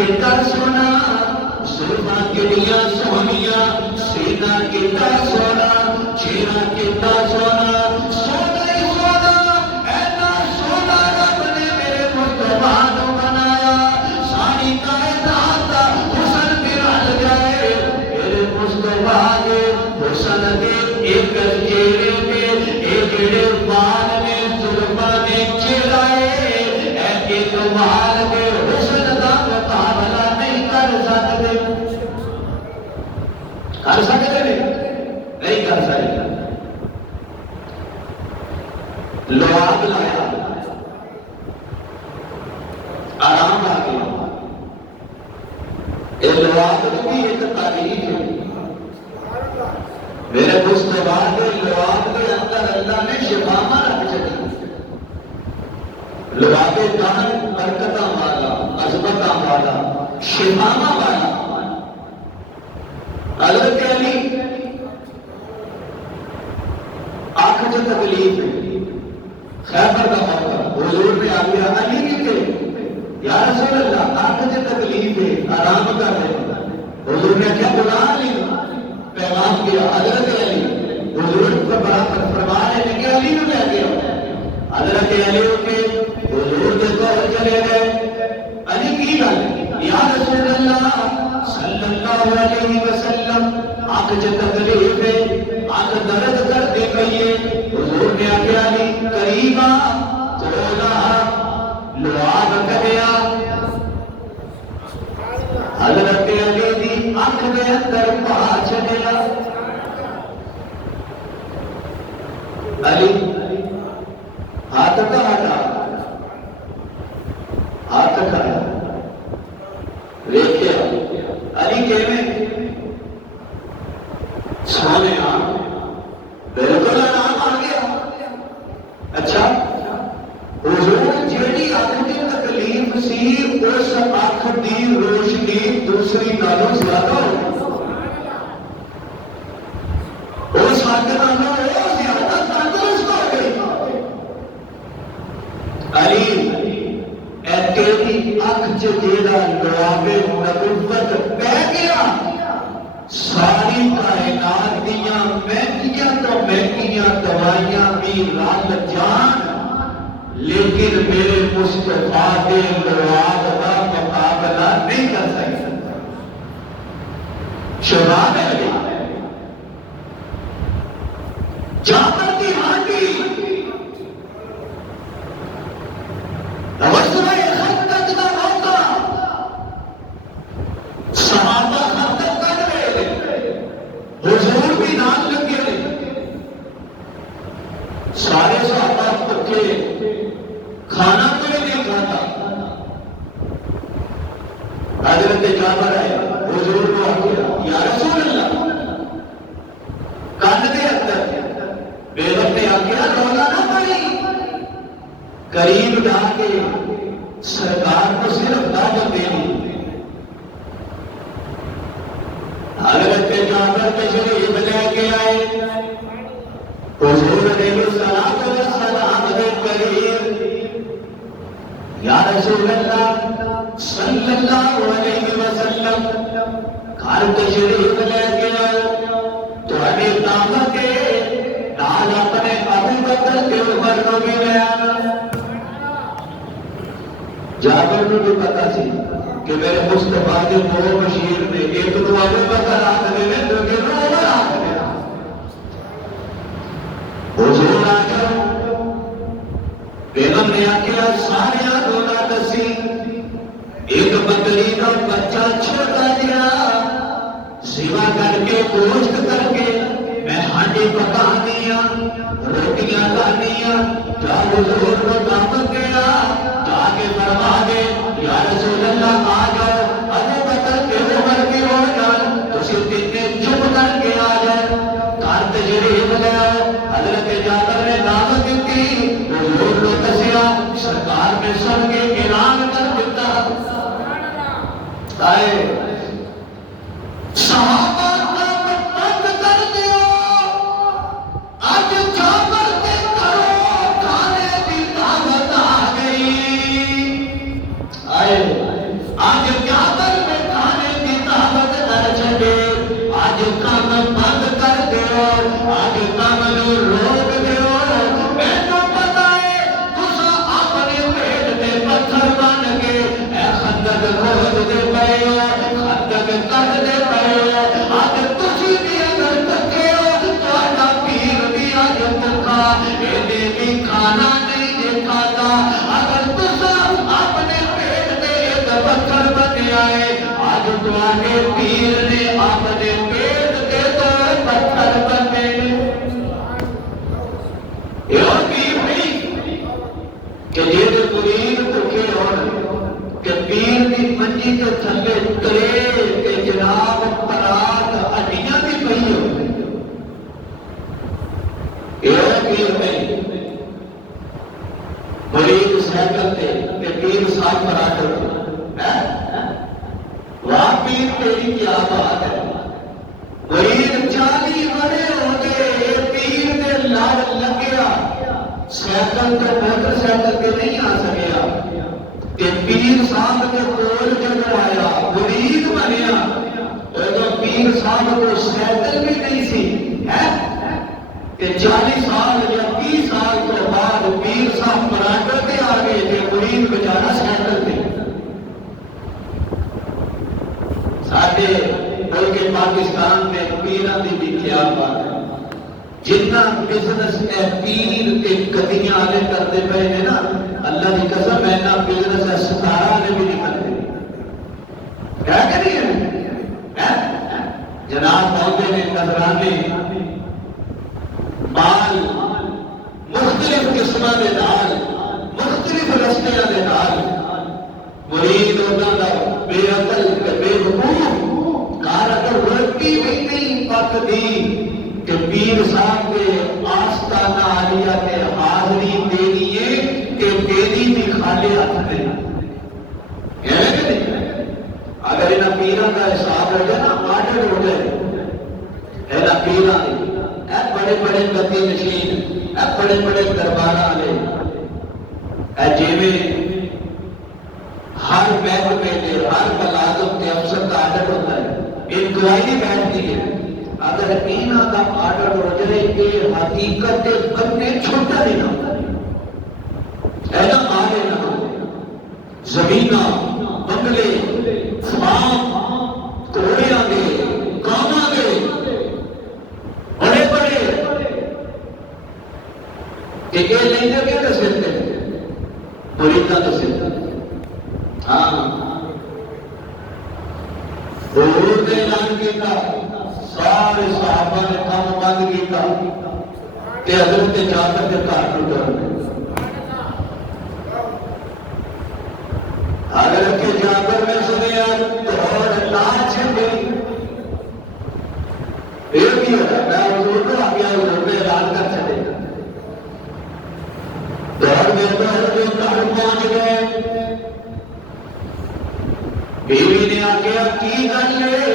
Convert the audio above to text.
کتا سونا زلفا کڑیا سونیا سینہ کتا سونا چہرہ کتا سونا سونا ہی سونا اینا سونا رب نے میرے مصطفیٰ کو بنایا ساری کائنات دا حسن بھی رل جائے میرے مصطفیٰ کے حسن دے ایک چہرے پہ ایک جڑے بال نے زلفا نے چہرہ ایک بال کے حسن دا مقابلہ نہیں کر سکتے نہیں کر سکتے لواب لایا آرام آ گیا یہ لواب کی ایک تعریف ہے میرے مصطفیٰ کے لواب کے اندر اللہ نے شفاما رکھ چکی لواب دہن برکتہ والا عظمتہ والا شفاما والا حضرت علی آنکھ جو تکلیف ہے خیبر کا موقع حضور نے آگیا علی کی تھے یا رسول اللہ آنکھ جو تکلیف ہے آرام کر رہے حضور نے کیا بلا علی پیغام کیا حضرت علی حضور کو بڑا فرمانے نے کہ علی نے کیا حضرت علی کے حضور کے طور چلے گئے علی کی گل یا رسول اللہ صلی اللہ علیہ وسلم آنکھ جو تکلیف ہے آنکھ درد کر دے گئی حضور نے آگیا علی قریبا تولا لواب کریا حضرت علی دی آنکھ میں اندر پہا چلیا علی ہاتھ کا ہٹا ہاتھ کھایا دیکھیا علی کہنے سونے بالکل آرام آ گیا اچھا حضور جیڑی آنکھ کی تکلیف سی اس آنکھ دی روشنی دوسری نالوں زیادہ ہو اس آنکھ نالوں زیادہ تندرست ہو گئی علی ایتیری آنکھ جیڑا لواب نبوت پہ گیا ساری کائنات دیاں مہنگیاں تو مہنگیاں دوائیاں بھی رل جان لیکن میرے مصطفیٰ کے لواب کا مقابلہ نہیں کر سکتا شباب ہے جعفر کی ہانڈی توجہ خندق کا موقع صحابہ خندق کر رہے حضور بھی نام لگے سارے صحابہ پکے کھانا کوئی نہیں کھاتا حضرت جعفر آئے حضور کو آگیا یا رسول اللہ کان دے اندر بیگم نے آگیا رونا نہ پڑی قریب جا کے سرکار کو صرف دعوت دینی حضرت جعفر تشریف لے کے آئے حضور علیہ السلام نے قریب یا رسول اللہ صلی اللہ علیہ وسلم گھر تشریف لے کے آئے تو ہمیں دعوت کے نال اپنے ابو بکر کے عمر کو بھی لے آنا جابر کو بھی پتا سی کہ میرے مصطفیٰ کے دو بشیر نے ایک تو ابو بکر آتے ہیں تو کہ عمر آتے ہیں حضور آ کر بیگم نے آکیا سارے رونا دسی ایک بکری کا بچہ چھوٹا دیا سوا کر کے گوشت کر کے میں ہانڈی پکا دیا روٹیاں کھانیاں جا حضور کو دعوت گیا جا کے فرما دے یا رسول اللہ آ جاؤ ابو بکر کے عمر کی ہو جان تو صرف اتنے چپ کر کے آ جاؤ گھر تشریف لے آؤ حضرت جابر نے دعوت دی حضور نے دسیا سرکار نے سن کے اعلان کر دیتا آئے صحابہ بند کر دیو آج جابر کے کرو کھانے کی دعوت آ گئی آئے آج کیا پتھر بنے آئے آج تمہارے پیر نے اپنے پیٹ کے تو پتھر بنے یہ پیر نہیں کہ یہ مرید بھوکے ہون کہ پیر کی منجی کے تھلے ترے کہ جناب پرات ہڈیاں بھی پئی ہو یہ پیر نہیں مرید سائیکل تے کہ پیر صاحب پر آ کر واہ پیر تیری کیا بات ہے مرید 40 بڑے ہو گئے پیر نے لڑ لگیا سائیکل تے موٹر سائیکل تے نہیں آ سکیا کہ پیر صاحب کے کول جب آیا مرید بنیا تو پیر صاحب کو سائیکل بھی نہیں سی کہ 40 سال یا 30 سال کے بعد پیر صاحب پراٹھے پہ آ گئے تھے مرید بیچارہ سائیکل پہ ساڈے ملک پاکستان میں پیران دی بھی کیا بات ہے جتنا بزنس ہے پیر کے گدیاں والے کرتے پے نے نا اللہ کی قسم ہے نا بزنس ہے ستارہ والے بھی نہیں کرتے کیا کریے جناب بولتے نے نذرانے مال مختلف قسموں کے نال مختلف رستیاں کے نال مرید انہاں دا بے عقل تے بے وقوف کار اگر روٹی بھی نہیں پکدی کہ پیر صاحب کے آستانہ عالیہ کے حاضری دینی ہے کہ دینی بھی خالی ہاتھ دے اگر انہاں پیراں کا حساب ہو جائے نا آڈر ہو جائے اینا پیراں اے بڑے بڑے گدی نشین اے بڑے بڑے دربار والے اے جیویں ہر محکمے کے ہر ملازم کے افسر کا آڈر ہوتا ہے انکوائری بیٹھتی ہے اگر انہاں کا آڈر ہو جائے کہ حقیقت بننے چھوٹا نہیں ہوتا ایسا آگے نہ ہو زمینہ بنگلے فارم کوڑے آگے کام آگے بڑے بڑے کہ یہ نہیں لگے تو سکتے مریدہ تو سکتے ہاں حضور نے اعلان کیا سارے صحابہ نے کام بند کیا کہ حضرت جابر کے گھر نوں ٹر حضرت جابر نے سنیا تو لاش گئی پھر بھی ہوا میں حضور کو آ گیا حضور نے اعلان کر چلے دوڑ میں تو حضرت گھر پہنچ گئے بیوی نے آ گیا کی گل ہے